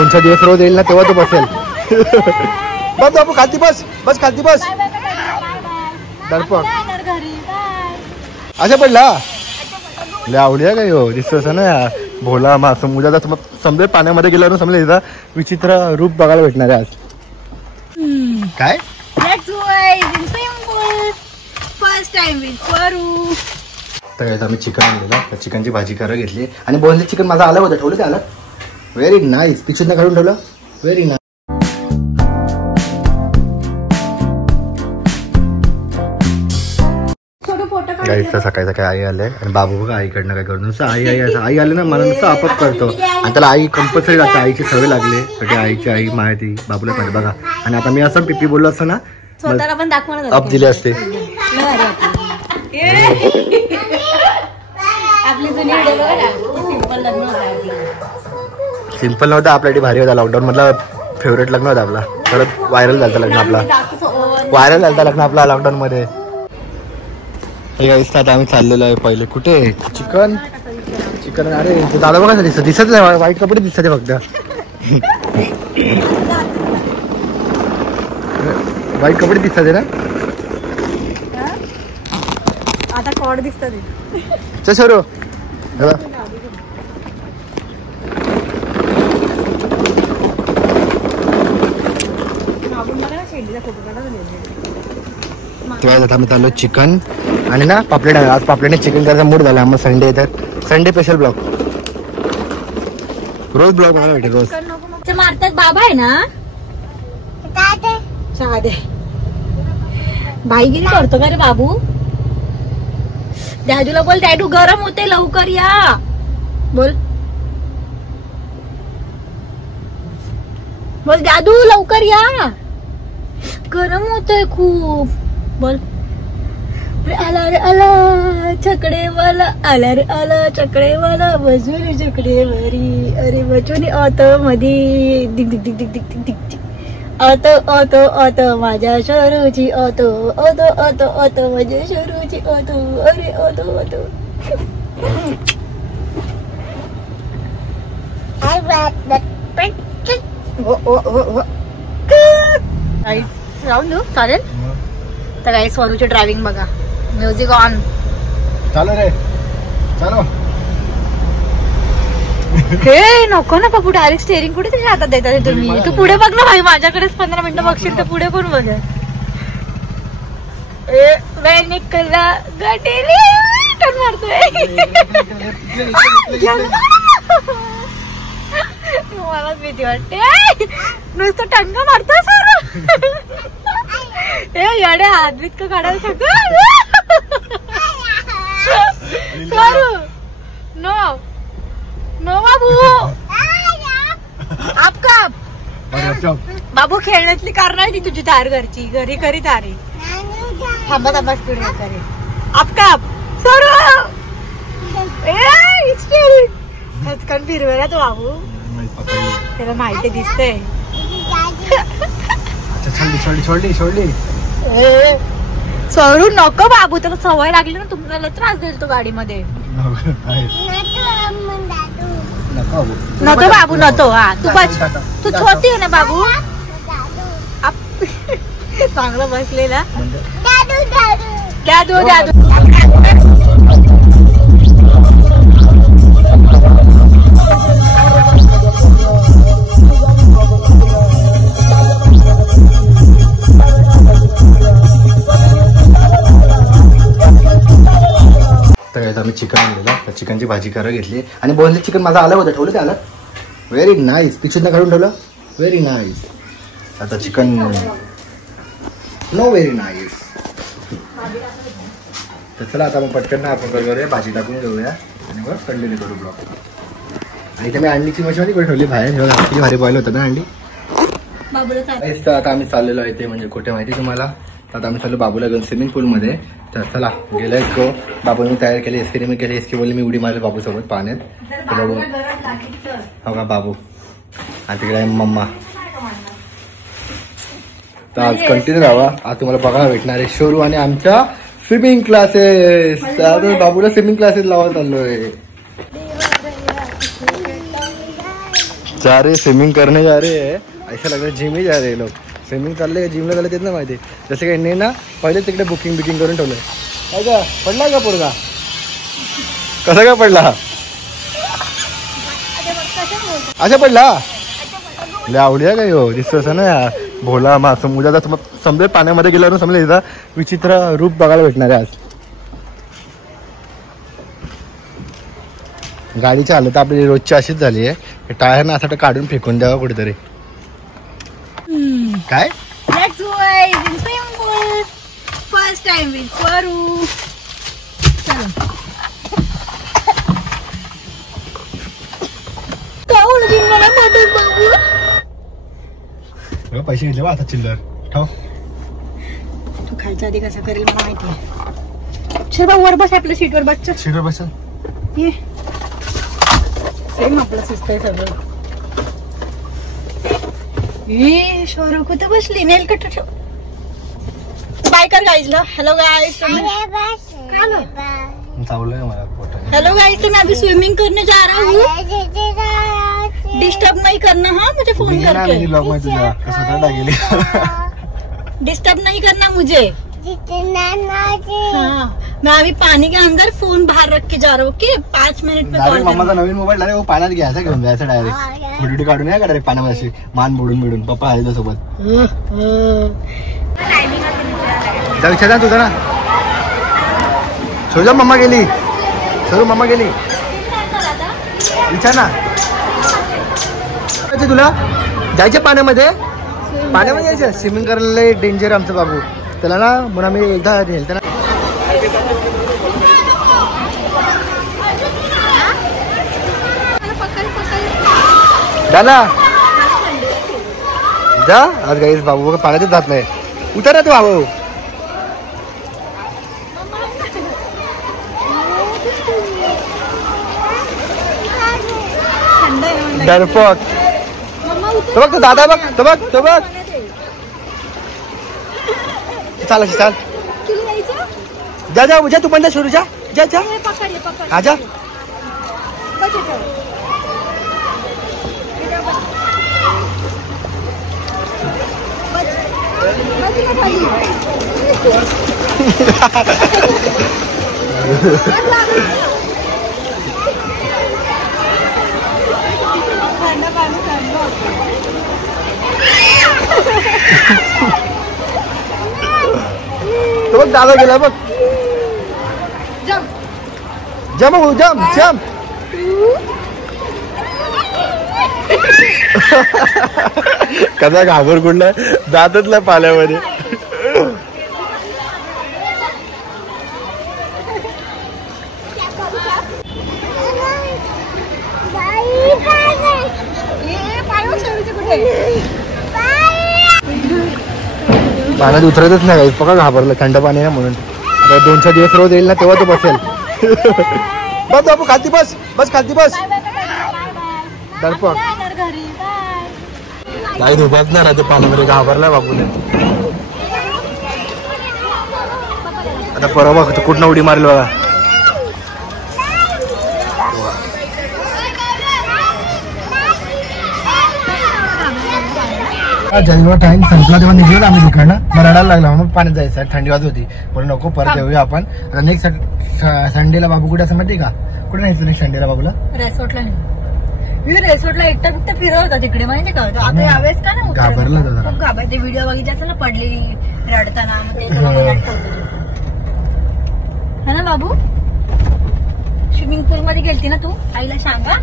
2-4 दिवस रोज येईल ना तेव्हा तो बसेल. बस बाबू खालती बस, बस खालती बस. दर्पण असं पडला लय आवडी आहे काय हो. दिसतो असं ना भोला मा समुद्राचा समजेल पाण्यामध्ये गेल्यावर समजेल इथं विचित्र रूप बघायला भेटणार आहे आज. काय तर आम्ही चिकन आणलेलं तर चिकनची भाजी करा घेतली आणि बोनलेस चिकन माझं आलं होतं ठेवलं ते आलं. Very nice. पिशून काढून ठेवलं. Very nice. गाईचं सकाळी सकाळी आई आले आणि बाबू बघा आईकडनं काय करतो नुसतं आई आई असं. आई आली ना मला नुसतं आपत करतो आणि त्याला आई कंपल्सरी लागते. आईची सवय लागली म्हणजे आईची आई माहिती बाबूला पाहिजे बघा. आणि आता मी असं पिपी बोललो असतो ना अप दिले असते. सिंपल नव्हता आपल्यासाठी भारी होता. लॉकडाऊन मधला फेवरेट लग्न होता आपला. परत व्हायरल झालं लग्न आपला. व्हायरल झालं लग्न आपला लॉकडाऊन मध्ये. आता आम्ही चाललेलो आहे पहिले कुठे चिकन चिकन. अरे दादा बघा दिसत नाही. वाईट कपडे दिसतात फक्त. वाईट कपडे दिसतात ना आता कॉड दिसतात. सरू तेव्हा आम्ही चाललो चिकन आणि ना पापलेट. आज पापलेटने चिकन करायचा मूड झाला आम्हाला. संडे येतात. Sunday special blog. रोज ब्लॉग बघायला भेटेल रोज. मारतात बाबा आहे ना भाईगिरी करतो का रे बाबू. दादूला बोल दादू गरम होते लवकर या. बोल बोल दादू लवकर या गरम होतोय खूप. बोल आला रे आला चकडेवाला आला रे आला चकडेवाला बजून चकडेवरी. अरे बचून ऑत मधी दिग दिग दिग दिग दिग दिग दिग ऑत ऑत ऑत माझ्या शरूची ऑत ऑत ऑत ऑत माझ्या शरूची ऑत. अरे ऑत ऑत राहून देऊ चालेल. तर काही स्वरूची ड्रायव्हिंग बघा. म्युझिक ऑन चालू रे चालू. हे नको ना बाबू. डायरेक्ट स्टेरिंग कुठे त्याच्या हातात देतात तुम्ही. तू पुढे बघ ना भाई. माझ्याकडेच 15 मिनिटं बघशील तर पुढे कोण बघेल. निकला गाडीली टर्न मारतोय. मलाच भीती वाटते. नुसतं टंका मारतोय सर. ए याडे हात बीत का काढायला शकतो. सरू नो नो बाबू. आपका बाबू खेळण्यातली कार नाही ती तुझी तार घरची. घरी घरी तारी थांबा थांबा स्पीड करे. आपका सरू हचकन फिरवेला तो बाबू. त्याला माहिती दिसते. सरू नको बाबू. त्याला सवय लागली ना तुम्हाला त्रास देईल तो गाडीमध्ये. नको बाबू नको. हा तू छोटी आहे ना बाबू. चांगलं बसलेला दादू दादू. तर आम्ही चिकन आणलेलं तर चिकनची भाजी करा घेतली आणि बोनलेस चिकन माझं आलं होतं ठेवलं ते आलं. Very nice. पिशून काढून ठेवलं. Very nice. आता चिकन नो व्हेरी नाईस. तर चला आता मग पटकन ना आपण करूया भाजी टाकून घेऊया आणि मग कंटिन्यू करू ब्लॉग. आणि इथे मी अंडीची मशीन कुठे ठेवली बाहेर. किती भारी बॉईल होतं ना अंडी. तर आता आम्ही चाललेलो आहे ते म्हणजे कुठे माहिती तुम्हाला. तर आता आम्ही चाललो बाबूला घेऊन स्विमिंग पूलमध्ये. तर चला गेलं इसको. बाबूने मी तयार केली. एसकीने मी केली. एसकी बोलली मी उडी मारली बाबूसोबत पाण्यात. तर बाबू हो का बाबू. आणि तिकडे आहे मम्मा. तर आज कंटिन्यू राहा. आज तुम्हाला बघायला भेटणार आहे शोरू आणि आमच्या स्विमिंग क्लासेस. बाबूला स्विमिंग क्लासेस लावत चाललोय. जा रे स्विमिंग करने जा रहे है, ऐसा लग रहा है जिम ही जा रहे लोग. स्विमिंग चालले जिमला झालं तेच ना माहिती. जसं काही ना पहिले तिकडे बुकिंग करून ठेवलंय. काय का पडला का पोरगा, कसा काय पडला, अच्छा पडला. लय आवडी आहे का हो, दिसतो असं ना भोला मा समुद्राचा समजेल. पाण्यामध्ये गेल्यावर समजेल इथं विचित्र रूप बघायला भेटणार आहे आज. गाडीची हालत आपली रोजची अशीच झाली आहे. टायर ना असं काढून फेकून द्यावं कुठेतरी. काय फर्स्ट टाइम विथ स्वरू. पैसे घेतले बा आता चिल्लर ठेव. तू खायच्या आधी कसं करेल मला माहिती आहे. शर्मा वर बस, आपल्या सीटवर बस. सीटवर बस. ये सेम आपलं सुस्त आहे सगळं. ये शोरू कुठं बसली, नेल कट ठेव. बाय कर गाइजला. हेलो गाइज, हेलो गाइज, तो मैं अभी स्विमिंग करने जा रहा हूँ. डिस्टर्ब नहीं करना हाँ मुझे फोन करके. डिस्टर्ब नहीं करना मुझे. हाँ, मैं अभी पानी के अंदर फोन बाहर रख के जा रहा हूँ. ओके 5 मिनट में. मम्माचा नवीन मोबाईल डायरेक्ट पाण्यात घ्यायचा, घेऊन जायचा डायरेक्ट. फोटो काढून या का डायरेक्ट पाण्यामध्ये मान बुडून पप्पा आहे सोबत. जा विचार तुझा ना. सोजा मम्मा गेली, मम्मा गेली. विचार ना तुला जायचं पाण्यामध्ये जायचं. स्विमिंग करायला डेंजर आमचं बाबू. त्याला ना म्हणून आम्ही एकदा नेल त्याला. दादा जा आज गाईस, बाबू पाण्यातच जात नाही. उतर ना तू बाबू. डरपोक तो बघ, तो दादा बघ, तो बघ, तो बघ. चाल अशी चाल. जा जा जा तू पण जा सुरू. जा जा जा हा जा. तो बघ दादा गेला बघ. जम जम जम. कसा घाबर कुठला जातच पाण्यामध्ये. पाण्यात उतरतच नाही बघा, घाबरलं. थंड पाणी आहे म्हणून. आता 2-4 दिवस रोज येईल ना तेव्हा तो बसेल. बस बाबू खालती बस, बस खालती बस. डरपक नाही धुबत नाही राहते पाण्यामध्ये. घाबरलाय बाबूने. आता परवा कुठनं उडी मारली बघा. जेव्हा टाइम संपला तेव्हा निघलो आम्ही तिकडनं. मग रडायला लागला. मग पाण्यात जायचं, थंडी वाजत होती. बोल नको परत येऊया आपण. आता नेक्स्ट संडेला बाबू कुठे असं माहिती का, कुठे न्यायचं नेक्स्ट संडेला बाबूला? रेसॉर्टला नाही. रेसॉर्टला एकटा फक्त फिरत होता तिकडे माहिती का. आता यावेळेस का ना घाबरला होता. खूप घाबर. ते व्हिडिओ बघितले असेल ना पडलेली रडताना. है ना बाबू? स्विमिंग पूल मध्ये गेलती ना तू, आईला सांगा.